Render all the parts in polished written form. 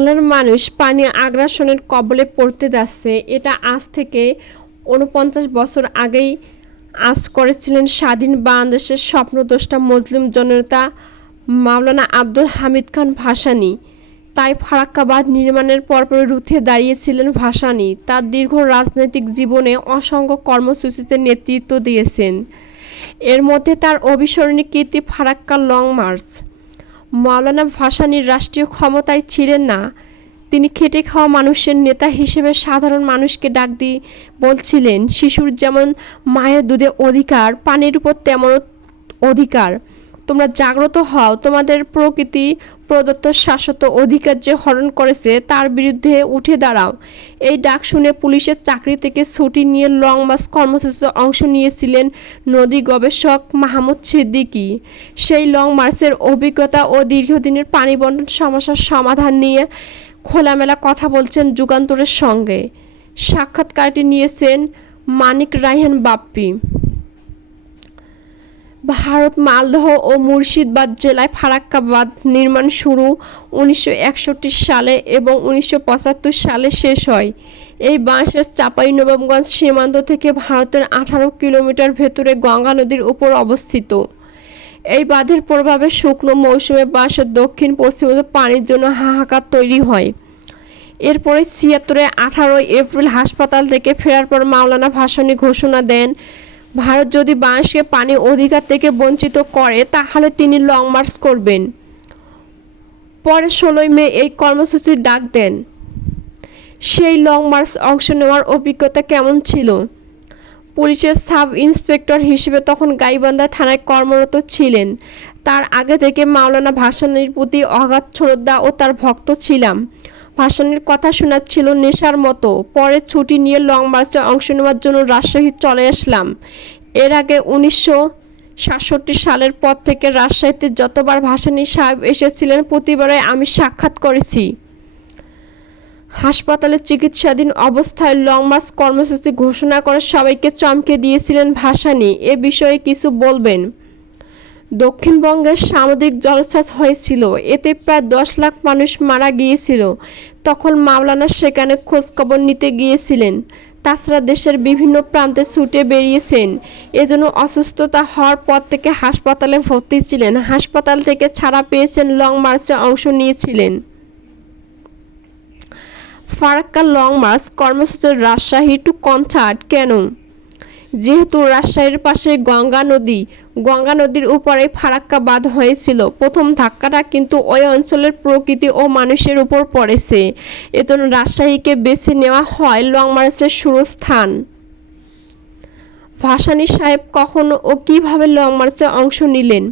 বাংলার মানুষ পানি আগ্রাসনের কবলে পড়তে যাচ্ছে, এটা আজ থেকে ৪৯ বছর আগেই আঁচ করেছিলেন স্বাধীন বাংলাদেশের স্বপ্নদ্রষ্টা মুসলিম জনতা মাওলানা আব্দুল হামিদ খান ভাসানী। তাই ফারাক্কা বাঁধ নির্মাণের পরপরই রুখে দাঁড়িয়েছিলেন ভাসানী। তার দীর্ঘ রাজনৈতিক জীবনে অসংখ্য কর্মসূচিতে নেতৃত্ব দিয়েছেন। এর মধ্যে তার অবিস্মরণীয় কীর্তি ফারাক্কা লং মার্চ। মাওলানা ভাসানী রাষ্ট্রীয় ক্ষমতায় ছিলেন না, তিনি খেটে খাওয়া মানুষের নেতা হিসেবে সাধারণ মানুষকে ডাক দিয়ে বলছিলেন, শিশুর যেমন মায়ের দুধে অধিকার, পানির উপর তেমন অধিকার। তোমরা জাগ্রত হও, তোমাদের প্রকৃতি প্রদত্ত শাশ্বত অধিকার যে হরণ করেছে তার বিরুদ্ধে উঠে দাঁড়াও। এই ডাক শুনে পুলিশের চাকরি থেকে ছুটি নিয়ে লং মার্চ কর্মসূচিতে অংশ নিয়েছিলেন নদী গবেষক মাহমুদ সিদ্দিকী। সেই লং মার্চের অভিজ্ঞতা ও দীর্ঘদিনের পানি বন্টন সমস্যার সমাধান নিয়ে খোলামেলা কথা বলছেন যুগান্তরের সঙ্গে। সাক্ষাৎকারটি নিয়েছেন মানিক রায়হান বাপ্পি। ভারত মালদহ ও মুর্শিদাবাদ জেলায় ফারাক্কা বাঁধ নির্মাণ শুরু 1961 সালে এবং 1975 সালে শেষ হয়। এই বাঁশের চাঁপাইনবাবগঞ্জ সীমান্ত থেকে ভারতের 18 কিলোমিটার ভেতরে গঙ্গা নদীর উপর অবস্থিত। এই বাঁধের প্রভাবে শুকনো মৌসুমে বাঁশের দক্ষিণ পশ্চিমে পানির জন্য হাহাকার তৈরি হয়। এরপরে ৭৬-এ 18 এপ্রিল হাসপাতাল থেকে ফেরার পর মাওলানা ভাসানী ঘোষণা দেন, ভারত যদি বাংলাদেশকে পানি অধিকার থেকে বঞ্চিত করে তাহলে তিনি লং মার্চ করবেন। পরে 16 মে এই কর্মসূচির ডাক দেন। সেই লং মার্চ অংশ নেওয়ার অভিজ্ঞতা কেমন ছিল? পুলিশের সাব ইন্সপেক্টর হিসেবে তখন গাইবান্ধা থানায় কর্মরত ছিলেন। তার আগে থেকে মাওলানা ভাসানীর প্রতি অগাধ শ্রদ্ধা ও তার ভক্ত ছিলাম। ভাসানীর কথা শোনাচ্ছিল নেশার মতো। পরে ছুটি নিয়ে লং মার্চে অংশ নেওয়ার জন্য রাজশাহী চলে আসলাম। এর আগে 1967 সালের পর থেকে রাজশাহীতে যতবার ভাসানী সাহেব এসেছিলেন প্রতিবারে আমি সাক্ষাৎ করেছি। হাসপাতালে চিকিৎসাধীন অবস্থায় লং মার্চ কর্মসূচি ঘোষণা করে সবাইকে চমকে দিয়েছিলেন ভাসানী। এ বিষয়ে কিছু বলবেন? দক্ষিণবঙ্গের সামুদ্রিক জলোচ্ছ্বাস হয়েছিল, এতে প্রায় 10 লাখ মানুষ মারা গিয়েছিল। তখন মাওলানা সেখানে খোঁজখবর নিতে গিয়েছিলেন। তাছাড়া দেশের বিভিন্ন প্রান্তে ছুটে বেরিয়েছেন। এজন্য অসুস্থতা হওয়ার পর থেকে হাসপাতালে ভর্তি ছিলেন। হাসপাতাল থেকে ছাড়া পেয়েছেন, লং মার্চে অংশ নিয়েছিলেন। ফারাক্কা লং মার্চ কর্মসূচির রাজশাহী টু কনসার্ট কেন? যেহেতু রাজশাহীর পাশে গঙ্গা নদীর উপরে ফারাক্কা বাঁধ হয়েছিল। প্রথম ধাক্কাটা কিন্তু ওই অঞ্চলের প্রকৃতি ও মানুষের উপর পড়েছে। এজন্য রাজশাহীকে বেছে নেওয়া হয় লং মার্চের শুরু স্থান। ভাসানী সাহেব কখন ও কিভাবে লং মার্চে অংশ নিলেন?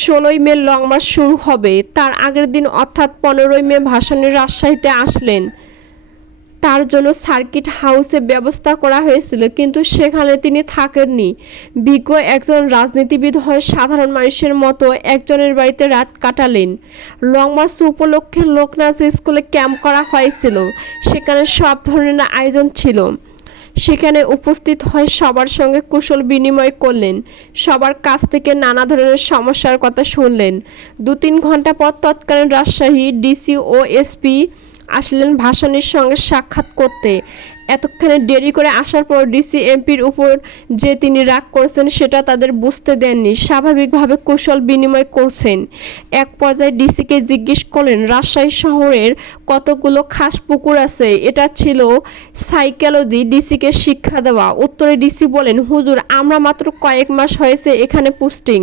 16 মে লং মার্চ শুরু হবে। তার আগের দিন অর্থাৎ 15 মে ভাসানী রাজশাহীতে আসলেন। তার জন্য সার্কিট হাউসে ব্যবস্থা করা হয়েছিল, কিন্তু সেখানে তিনি থাকেননি। বিজ্ঞ একজন রাজনীতিবিদ হয়ে সাধারণ মানুষের মতো একজনের বাড়িতে রাত কাটালেন। লং মার্চ উপলক্ষে লোকনাথ স্কুলে ক্যাম্প করা হয়েছিল। সেখানে সব ধরনের আয়োজন ছিল। সেখানে উপস্থিত হয়ে সবার সঙ্গে কুশল বিনিময় করলেন। সবার কাছ থেকে নানা ধরনের সমস্যার কথা শুনলেন। 2-3 ঘন্টা পর তৎকালীন রাজশাহী ডিসি ও এসপি আসলেন ভাসানীর সঙ্গে সাক্ষাৎ করতে। এতক্ষণে দেরি করে আসার পর ডিসি এমপির উপর যে তিনি রাগ করেছেন সেটা তাদের বুঝতে দেননি। স্বাভাবিকভাবে কুশল বিনিময় করছেন। এক পর্যায়ে ডিসিকে জিজ্ঞেস করলেন, রাজশাহী শহরের কতগুলো খাস পুকুর আছে? এটা ছিল সাইকোলজি ডিসিকে শিক্ষা দেওয়া। উত্তরে ডিসি বলেন, হুজুর, আমরা মাত্র কয়েক মাস হয়েছে এখানে পোস্টিং।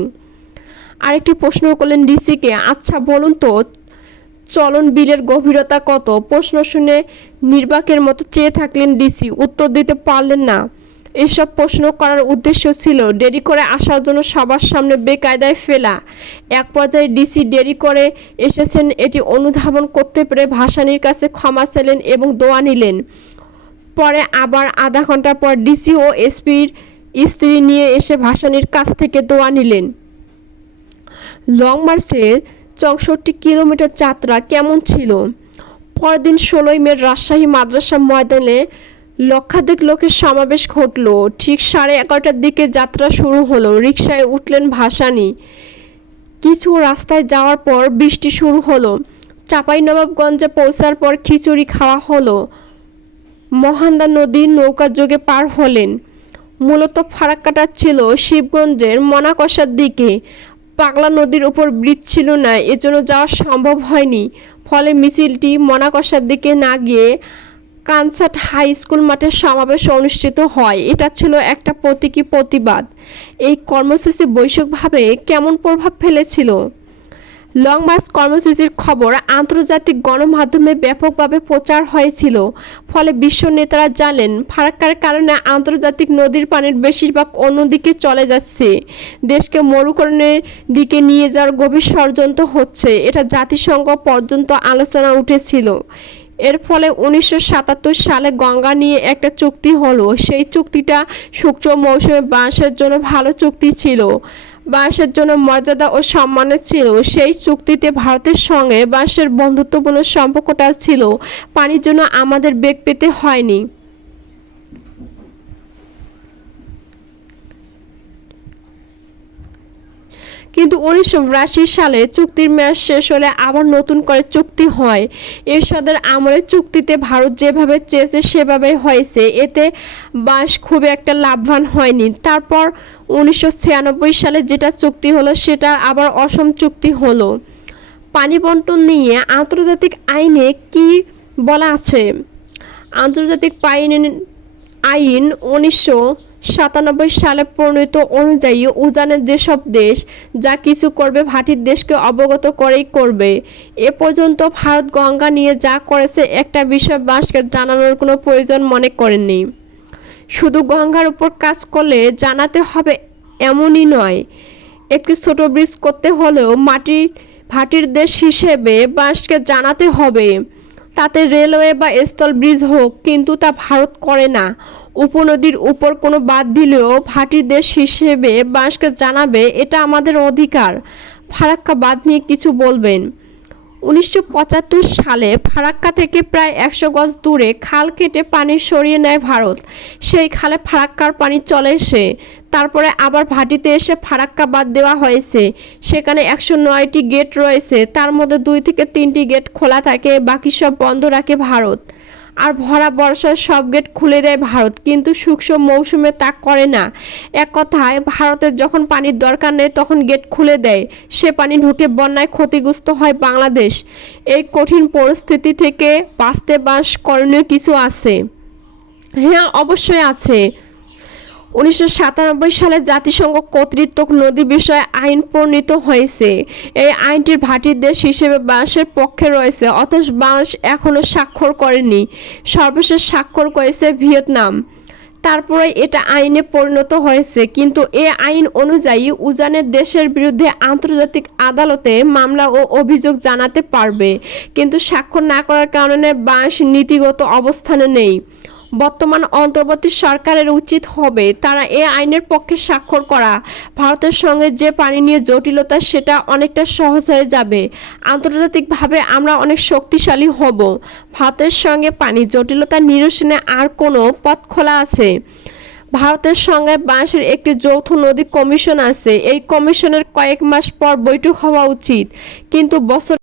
আরেকটি প্রশ্ন করলেন ডিসিকে, আচ্ছা বলুন তো চলন বিলের গভীরতা কত? প্রশ্ন শুনে নির্বাকের মতো চেয়ে থাকলেন ডিসি। উত্তর দিতে পারলেন না। এসব প্রশ্ন করার উদ্দেশ্য ছিল দেরি করে আসার জন্য সবার সামনে বেকায়দায় ফেলা। এক পর্যায়ে ডিসি দেরি করে এসেছেন এটি অনুধাবন করতে পেরে ভাসানীর কাছে ক্ষমা চাইলেন এবং দোয়া নিলেন। পরে আবার আধা ঘন্টা পর ডিসি ও এসপির স্ত্রী নিয়ে এসে ভাসানীর কাছ থেকে দোয়া নিলেন। লং মার্চের 64 কিলোমিটার যাত্রা কেমন ছিল? পরদিন 16 মে রাজশাহী মাদ্রাসা ময়দানে লক্ষাধিক লোকের সমাবেশ ঘটল। ঠিক 11:30টার দিকে যাত্রা শুরু হলো। রিকশায় উঠলেন ভাসানী। কিছু রাস্তায় যাওয়ার পর বৃষ্টি শুরু হলো। চাঁপাইনবাবগঞ্জে পৌঁছার পর খিচুড়ি খাওয়া হলো, মহানন্দা নদীর নৌকাযোগে পার হলেন। মূলত ফারাক্কাটা ছিল শিবগঞ্জের মনাকষার দিকে। পাগলা নদীর উপর ব্রিজ ছিল না, এজন্য যাওয়া সম্ভব হয়নি। ফলে মিছিলটি মনাকষার দিকে না গিয়ে কানসাট হাই স্কুল মাঠে সমাবেশ অনুষ্ঠিত হয়। এটা ছিল একটা প্রতীকী প্রতিবাদ। এই কর্মসূচি বৈশ্বিকভাবে কেমন প্রভাব ফেলেছিল? লং মার্চ কর্মসূচির খবর আন্তর্জাতিক গণমাধ্যমে ব্যাপকভাবে প্রচার হয়েছিল। ফলে বিশ্ব নেতারা জানলেন ফারাক্কার কারণে আন্তর্জাতিক নদীর পানির বেশিরভাগ অন্যদিকে চলে যাচ্ছে, দেশকে মরুকরণের দিকে নিয়ে যাওয়ার গভীর ষড়যন্ত্র হচ্ছে। এটা জাতিসংঘ পর্যন্ত আলোচনা উঠেছিল। এর ফলে 1977 সালে গঙ্গা নিয়ে একটা চুক্তি হলো। সেই চুক্তিটা শুষ্ক মৌসুমে বাঁশের জন্য ভালো চুক্তি ছিল, বাঁশের জন্য মর্যাদা ও সম্মানের ছিল। সেই চুক্তিতে ভারতের সঙ্গে বাঁশের বন্ধুত্বপূর্ণ সম্পর্কটা ছিল। পানির জন্য আমাদের বেগ পেতে হয়নি। কিন্তু 1982 সালে চুক্তির মেয়াদ শেষ হলে আবার নতুন করে চুক্তি হয়। এরশাদের আমলের চুক্তিতে ভারত যেভাবে চেয়েছে সেভাবেই হয়েছে, এতে বাঁশ খুব একটা লাভবান হয়নি। তারপর 1996 সালে যেটা চুক্তি হলো সেটা আবার অসম চুক্তি হলো। পানি বন্টন নিয়ে আন্তর্জাতিক আইনে কি বলা আছে? আন্তর্জাতিক আইন 1997 সালে প্রণীত অনুযায়ী উজানের যেসব দেশ যা কিছু করবে ভাটির দেশকে অবগত করেই করবে। এ পর্যন্ত ভারত গঙ্গা নিয়ে যা করেছে একটা বিষয় বাঁশকে জানানোর কোনো প্রয়োজন মনে করেননি। শুধু গঙ্গার উপর কাজ করলে জানাতে হবে এমনই নয়, একটি ছোট ব্রিজ করতে হলেও ভাটির দেশ হিসেবে বাঁশকে জানাতে হবে। তাতে রেলওয়ে বা স্থল ব্রিজ হোক, কিন্তু তা ভারত করে না। উপনদীর উপর কোনো বাদ দিলেও ভাটির দেশ হিসেবে বাঁশকে জানাবে, এটা আমাদের অধিকার। ফারাক্কা বাঁধ নিয়ে কিছু বলবেন? 1975 সালে ফারাক্কা থেকে প্রায় 100 গজ দূরে খাল কেটে পানি সরিয়ে নেয় ভারত। সেই খালে ফারাক্কার পানি চলে এসে তারপরে আবার ভাটিতে এসে ফারাক্কা বাঁধ দেওয়া হয়েছে। সেখানে 109টি গেট রয়েছে, তার মধ্যে 2 থেকে 3টি গেট খোলা থাকে, বাকি সব বন্ধ রাখে ভারত। আর ভরা বর্ষায় সব গেট খুলে দেয় ভারত, কিন্তু শুষ্ক মৌসুমে তা করে না। এক কথায় ভারতের যখন পানির দরকার নেই তখন গেট খুলে দেয়, সে পানি ঢুকে বন্যায় ক্ষতিগ্রস্ত হয় বাংলাদেশ। এই কঠিন পরিস্থিতি থেকে বাঁচতে বাঁশ করণীয় কিছু আছে? হ্যাঁ, অবশ্যই আছে। 1997 সালে জাতিসংঘ কর্তৃক নদী বিষয়ে আইন প্রণীত হয়েছে। এই আইনটির ভাটির দেশ হিসেবে বাংলাদেশের পক্ষে রয়েছে, অথচ বাংলাদেশ এখনও স্বাক্ষর করেনি। সর্বশেষ স্বাক্ষর করেছে ভিয়েতনাম। তারপরে এটা আইনে পরিণত হয়েছে। কিন্তু এ আইন অনুযায়ী উজানের দেশের বিরুদ্ধে আন্তর্জাতিক আদালতে মামলা ও অভিযোগ জানাতে পারবে, কিন্তু স্বাক্ষর না করার কারণে বাংলাদেশ নীতিগত অবস্থানে নেই। বর্তমান অন্তর্বর্তী সরকারের উচিত হবে তারা এ আইনের পক্ষে স্বাক্ষর করা। ভারতের সঙ্গে যে পানি নিয়ে জটিলতা সেটা অনেকটা সহজ হয়ে যাবে। আন্তর্জাতিকভাবে আমরা অনেক শক্তিশালী হব। ভারতের সঙ্গে পানি জটিলতা নিরসনে আর কোনো পথ খোলা আছে? ভারতের সঙ্গে বাংলাদেশের একটি যৌথ নদী কমিশন আছে। এই কমিশনের কয়েক মাস পর বৈঠক হওয়া উচিত, কিন্তু বছর